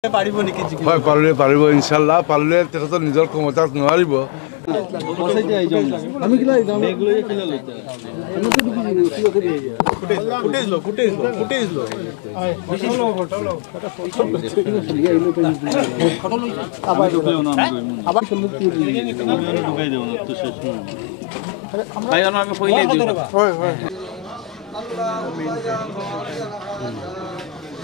হয় পাৰিব ইনশাআল্লাহ পাৰিলে তেখেতে নিজৰ ক্ষমতাত নোৱাৰিব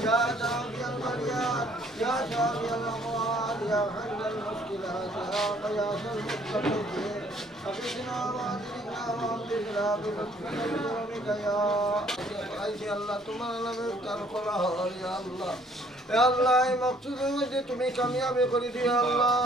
يا دافع البريات يا شافي الأموال يا حل المشكلات يا قياس المستقيم أغثنا وأغثنا وأغثنا بلطفك بكرمك يا أيدي الله تمام لم يفتر قرار يا الله يا الله مقصود وجه تمي كاميابي قريدي يا الله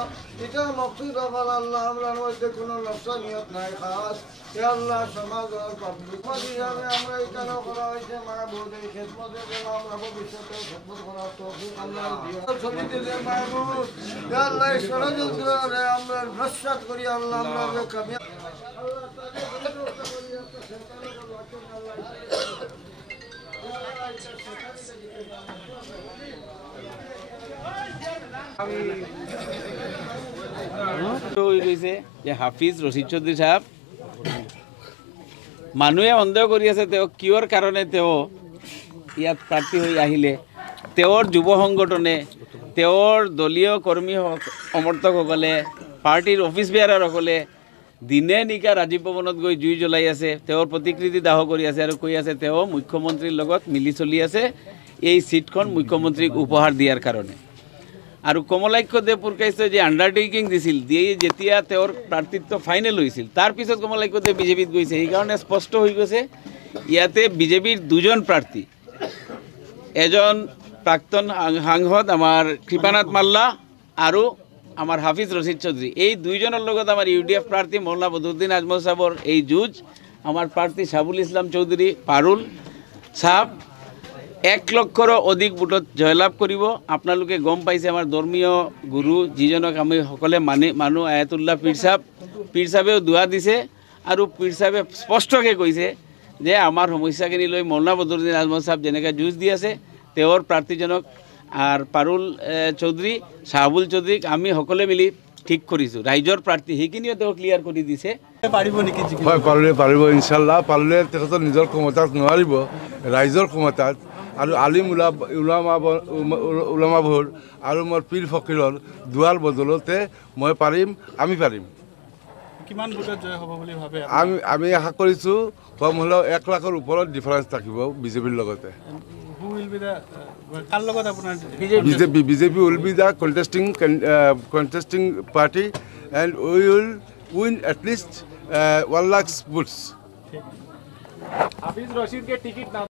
إذا مقصود فل الله أمرا وجه كن نفسانيت ناي خاص يا الله سماج والقبل مدينة أمريكا نقرأ معبود خدمة الإمام رب بشرط خدمة قرآن توفيق الله ديا سميت المعبود يا الله إشارة الزرار يا أمر رشاد قري الله أمر كامياب الله হাফিজ ৰশিদ চৌধুৰী সাহেব মানুহে সন্দেহ কৰি আছে তেওঁ কিয়ৰ কাৰণে তেওঁ ইয়াত প্ৰাৰ্থী হৈ আহিলে তেওঁৰ যুৱ সংগঠনে তেওঁৰ দলীয় কৰ্মী সমৰ্থকসকলে পাৰ্টিৰ অফিচ বেয়াৰসকলে দিনে নিশা ৰাজীৱ ভৱনত গৈ জুই জ্বলাই আছে তেওঁৰ প্ৰতিকৃতি দাহ কৰি আছে আৰু কৈ আছে তেওঁ মুখ্যমন্ত্ৰীৰ লগত মিলি চলি আছে এই সিটখন মুখ্যমন্ত্ৰীক উপহাৰ দিয়াৰ কাৰণে আৰু কমলাক্ষ দেৱ পুৰকাইছে যে আণ্ডাৰটেকিং দিছিল দিয়ে যেতিয়া তেওঁৰ প্ৰাৰ্থিত্ব ফাইনেল হৈছিল তাৰ পিছত কমলাক্ষ দেৱ বিজেপিত গৈছে সেইকাৰণে স্পষ্ট হৈ গৈছে ইয়াতে বিজেপিৰ দুজন প্ৰাৰ্থী এজন প্ৰাক্তন সাংসদ আমাৰ কৃপানাথ মাল্লা আৰু আমাৰ হাফিজ ৰশিদ চৌধুৰী এই দুইজনৰ লগত আমাৰ ইউডিএফ প্ৰাৰ্থী মৌলানা বদৰুদ্দিন আজমল সাহেবৰ এই যুঁজ আমাৰ প্ৰাৰ্থী সাবুল ইছলাম চৌধুৰী পাৰুল সাহেব 1 লক্ষৰো অধিক ভোটত জয়লাভ কৰিব আপোনালোকে গম পাইছে আমাৰ ধৰ্মীয় গুৰু যিজনক আমি সকলে মানুহ আয়াতুল্লাহ পীৰ সাহেবেও দুৱা দিছে আৰু পীৰ সাহেবে স্পষ্টকৈ কৈছে যে আমাৰ সমস্যাখিনি লৈ মৌলানা বদৰুদ্দিন আজমল সাহেব যেনেকৈ যুঁজ দি আছে তেওঁৰ প্ৰাৰ্থীজনক আৰু পাৰুল চৌধুৰী সাবুল চৌধুৰীক আমি সকলে মিলি ঠিক কৰিছোঁ ৰাইজৰ প্ৰাৰ্থী সেইখিনিও তেওঁ ক্লিয়াৰ কৰি দিছে হয় পাৰিব ইনশাআল্লাহ পাৰিলে তেখেতে নিজৰ ক্ষমতাত নোৱাৰিব ৰাইজৰ ক্ষমতাত আৰু আলিম উলামাবোৰ আৰু মোৰ পীৰ ফকীৰৰ দুৱাৰ বদলতে মই পাৰিম আমি পাৰিম কিমান ভোটত জয় হ'ব বুলি ভাবে আমি আশা কৰিছোঁ কম হ'লেও 1 লাখৰ ওপৰত ডিফাৰেন্স থাকিব বিজেপিৰ লগতে BJP will be the contesting party and we will win at least 1 lakh votes.